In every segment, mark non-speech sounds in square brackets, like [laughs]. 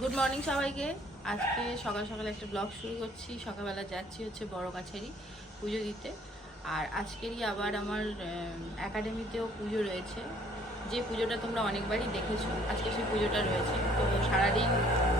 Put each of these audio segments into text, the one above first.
Good morning সবাইকে। আজকে সকাল সকাল একটা ব্লগ শুরু করছি। সকালবেলা যাচ্ছি হচ্ছে বড় কাছারি পুজো দিতে। আর আজকেরই আবার আমার একাডেমিতেও পুজো রয়েছে। যে পুজোটা তোমরা অনেকবারই দেখেছ, আজকে সেই পুজোটা রয়েছে। তো সারাদিন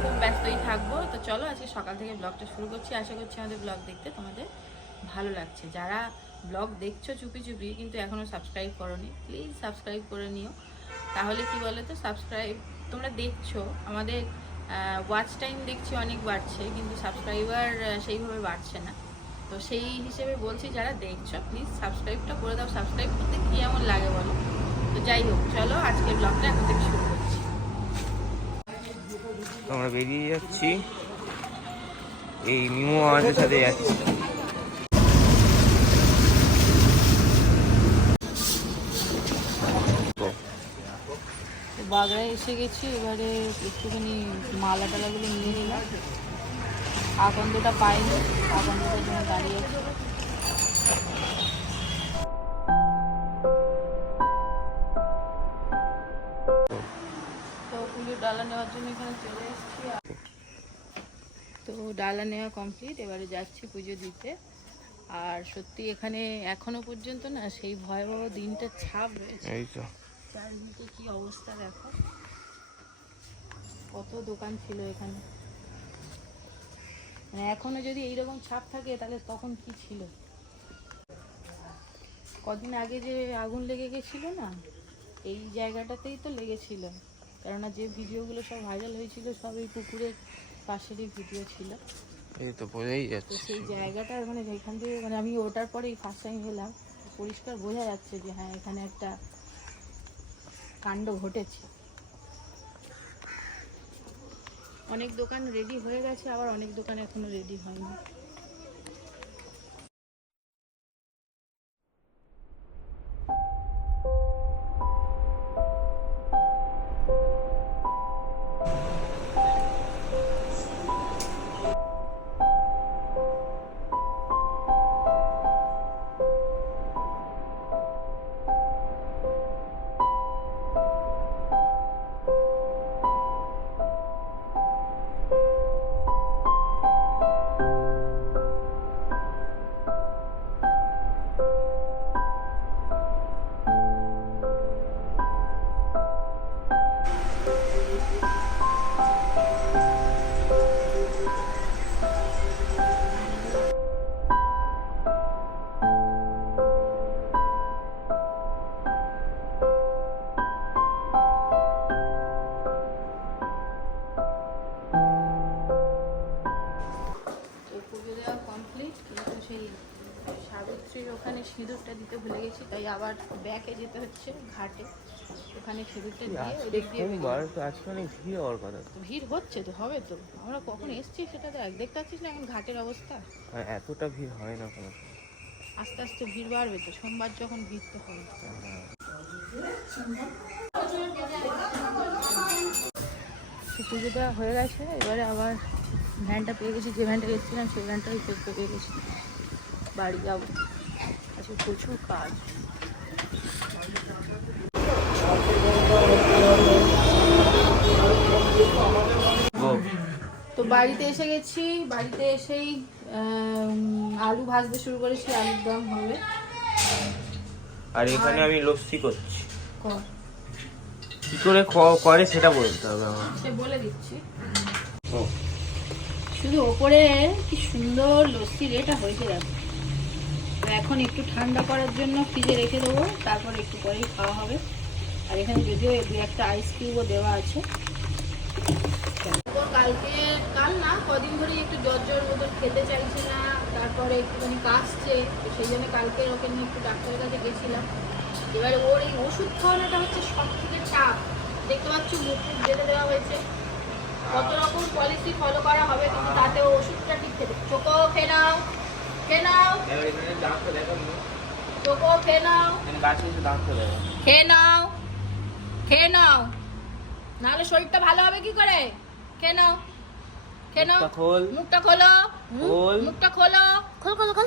খুব ব্যস্তই থাকব। তো চলো আজকে সকাল থেকে ব্লগটা শুরু করছি। আশা করছি আমাদের ব্লগ দেখতে তোমাদের ভালো লাগছে। যারা ব্লগ দেখছ চুপি চুপি, কিন্তু এখনও সাবস্ক্রাইব করোনি প্লিজ সাবস্ক্রাইব করে নিও। তাহলে কি বলো তো সাবস্ক্রাইব তোমরা দেখছ, আমাদের ওয়াচ টাইম দেখছি অনেক বাড়ছে, কিন্তু সাবস্ক্রাইবার সেইভাবে বাড়ছে না। তো সেই হিসেবে বলছি যারা দেখছ প্লিজ সাবস্ক্রাইবটা করে দাও। সাবস্ক্রাইব করতে কী এমন লাগে বলো? তো যাই হোক, চলো আজকে ব্লগটা এখন থেকে শুরু করছি। আমরা বেরিয়ে যাচ্ছি। এই মিমো আমাদের সাথে যাচ্ছি তো বাগড়ায় এসে গেছি, এবারে একটুখানি মালা টালাগুলো নিয়ে নিলাম। আকন্দটা পাইনি, আকন্দটার জন্য দাঁড়িয়ে তো পুজোর ডালা নেওয়ার জন্য এখানে চলে এসেছি। তো ডালা নেওয়া কমপ্লিট এবারে যাচ্ছি পুজো দিতে। আর সত্যি এখানে এখনও পর্যন্ত না, সেই ভয়াবহ দিনটা ছাপ রয়েছে। চারিদিকে কি অবস্থা দেখো? কত দোকান ছিল এখানে। মানে এখনও যদি এইরকম ছাপ থাকে তাহলে তখন কি ছিল? কদিন আগে যে আগুন লেগে গেছিল না এই জায়গাটাতেই তো লেগেছিল। কেননা যে ভিডিওগুলো সব ভাইরাল হয়েছিল সব এই পুকুরের পাশেরই ভিডিও ছিল। এই তো বোঝাই যাচ্ছে। সেই জায়গাটা মানে এখান থেকে মানে আমি ওটার পরেই ফার্স্ট টাইম এলাম। পরিষ্কার বোঝা যাচ্ছে যে হ্যাঁ এখানে একটা কাণ্ড ঘটেছে। অনেক দোকান রেডি হয়ে গেছে আবার অনেক দোকান এখনও রেডি হয়নি। সিঁদুরটা দিতে ভুলে গেছি তাই আবার ব্যাকে যেতে হচ্ছে ঘাটে। ওখানে সিঁদুরটা দিয়ে ওই দিক দিয়ে সোমবার তো আজকে অনেক ভিড় হওয়ার কথা ভিড় হচ্ছে তো হবে তো। আমরা কখন এসছি সেটা দেখ দেখতে পাচ্ছিস না এখন ঘাটের অবস্থা? এতটা ভিড় হয় না কোনো। আস্তে আস্তে ভিড় বাড়বে তো সোমবার যখন ভিড় তো হবে। তো পুজো দেওয়া হয়ে গেছে এবারে আবার ভ্যানটা পেয়ে গেছি যে ভ্যানটা এসেছিলাম সেই ভ্যানটাই পেয়ে গেছি। বাড়ি যাব। আজকে প্রচুর কাজ। তো বাড়িতে এসে গেছি বাড়িতে এসেই আলু ভাজতে শুরু করেছি আলুর দম হবে। আর এখানে আমি লস্যি করছি। কি করে করে সেটা বলতে হবে আমার সে বলে দিচ্ছি। ও, শুধু ওপরে কি সুন্দর লস্যি রেটা হয়েছে দেখো এখন একটু ঠান্ডা করার জন্য ফ্রিজে রেখে দেবো, তারপর একটু পরেই খাওয়া হবে। আর এখানে যদিও দু একটা আইস কিউবও দেওয়া আছে। কালকে, কাল না, কদিন ধরেই একটু জ্বর জ্বর মতো খেতে চাইছে না তারপরে একটুখানি কাশছে, তো সেই জন্য কালকে ওকে নিয়ে একটু ডাক্তারের কাছে গেছিলাম। এবারে ওর এই ওষুধ খাওয়ানোটা হচ্ছে সব থেকে চাপ দেখতে পাচ্ছ, মুখ টুক বেঁধে দেওয়া হয়েছে। কত রকম পলিসি ফলো করা হবে, কিন্তু তাতে ওষুধটা ঠিক খেতে চোখো খেয়ে নাও। খেয়ে নাও নাও নাহলে শরীরটা ভালো হবে কি করে? খেয়ে নাও খেয়ে নাও মুখটা খোলো। মুখটা খোলো।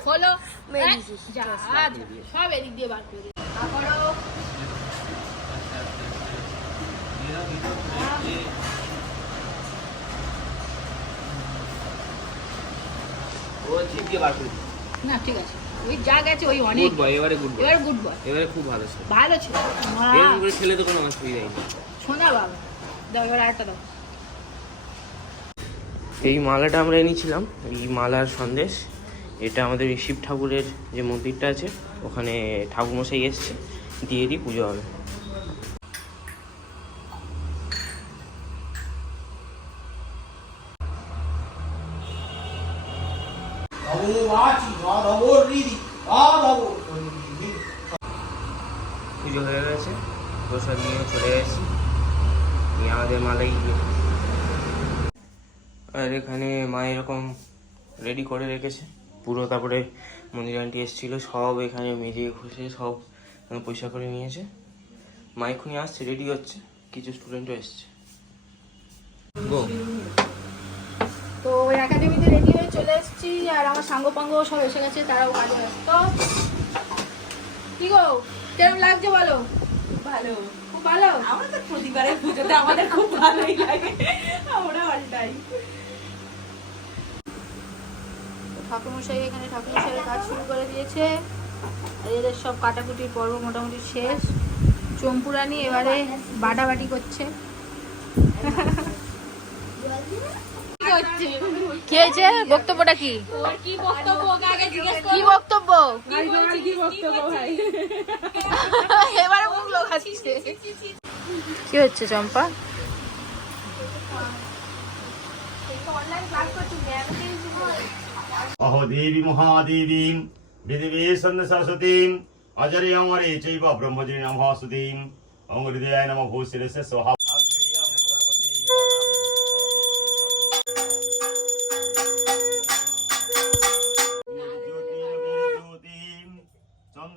খোলো হ্যাঁ? সব এদিক দিয়ে বার করে ও দিয়ে বার করে না ঠিক আছে। ওই যা গেছে ওই অনেক। গুড বয় এবারে গুড বয় এবার গুড বয় এবারে খুব ভালো ছিল। ভালো ছিল। এরকম করে খেলে তো কোনো অসুবিধাই নেই। শোনা বাবা। দাও এবার আরেকটা দাও। এই মালাটা আমরা এনেছিলাম এই মালার সন্দেশ। এটা আমাদের শিব ঠাকুরের যে মন্দিরটা আছে ওখানে ঠাকুরমশাই এসছে। দিয়ে দিই পুজো হবে। পুজো হয়ে গেছে, প্রসাদ নিয়েও চলে গেছি নিয়ে আমাদের মালাই আর এখানে মা এরকম রেডি করে রেখেছে। পুরো তারপরে মন্দির আন্টি এসেছিল, সব এখানে মেজে ঘষে সব পয়সা করে নিয়েছে। মা এক্ষুনি আসছে রেডি হচ্ছে। কিছু স্টুডেন্টও এসছে। গো তো ওই একাডেমিতে রেডি হয়ে চলে এসেছি আর আমার সাঙ্গ পাঙ্গ সব এসে গেছে তারাও কাজে ব্যস্ত। কি গো কেমন লাগছে বলো? ভালো। খুব ভালো? আমরা তো প্রতিবারের পুজোতে আমাদের খুব ভালোই লাগে। আমরা অলটাই ঠাকুরমশাই এখানে ঠাকুরমশাইয়ের কাজ শুরু করে দিয়েছে। আর এদের সব কাটাকুটির পর্ব মোটামুটি শেষ। চম্পুরানি এবারে বাটাবাটি করছে। [laughs] [laughs] হচ্ছে। কি হয়েছে বক্তব্যটা কি? কি বক্তব্য? এবারে মুখ লোক কি হচ্ছে, চম্পা? অহো দেবী মহাদেবীম বিধিবেশন সরস্বতীম অজরে অমরে চৈব ব্রহ্মজী নমঃ অমৃদয় অং হৃদয়ায় নমঃ स्वाहा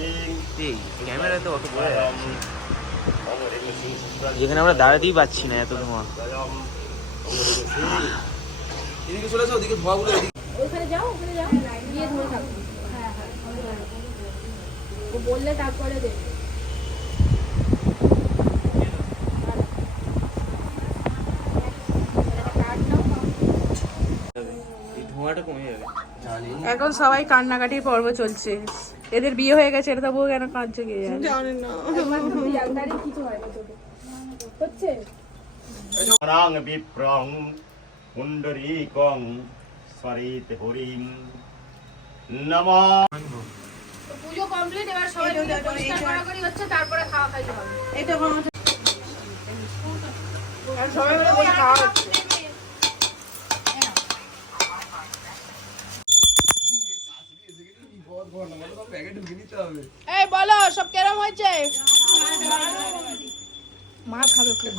এই ক্যামেরা তো অত বড় যাচ্ছে যেখানে আমরা দাঁড়াতেই পাচ্ছি না এত ধোঁয়া। ওখানে যাও ওখানে যাও গিয়ে ধরে থাকো হ্যাঁ হ্যাঁ। ও বললে তারপরে এখন সবাই কান্নাকাটির পর্ব চলছে। এদের বিয়ে হয়ে গেছে এটা তবুও কেন কাঁদছে কে জানে? কিছু হয় না তোকে হচ্ছে? রাং বিপ্রং পুণ্ডরীকং স্মরিত হরিম। নমঃ। তো পুজো কমপ্লিট এবার সবাই মিলে পরিষ্কার করাকরি হচ্ছে তারপরে খাওয়া খাইতে হবে। এটা কোনো আর সবাই মিলে খাওয়া হচ্ছে এই বলো সব কেরম হয়েছে? মার খাবে খুব।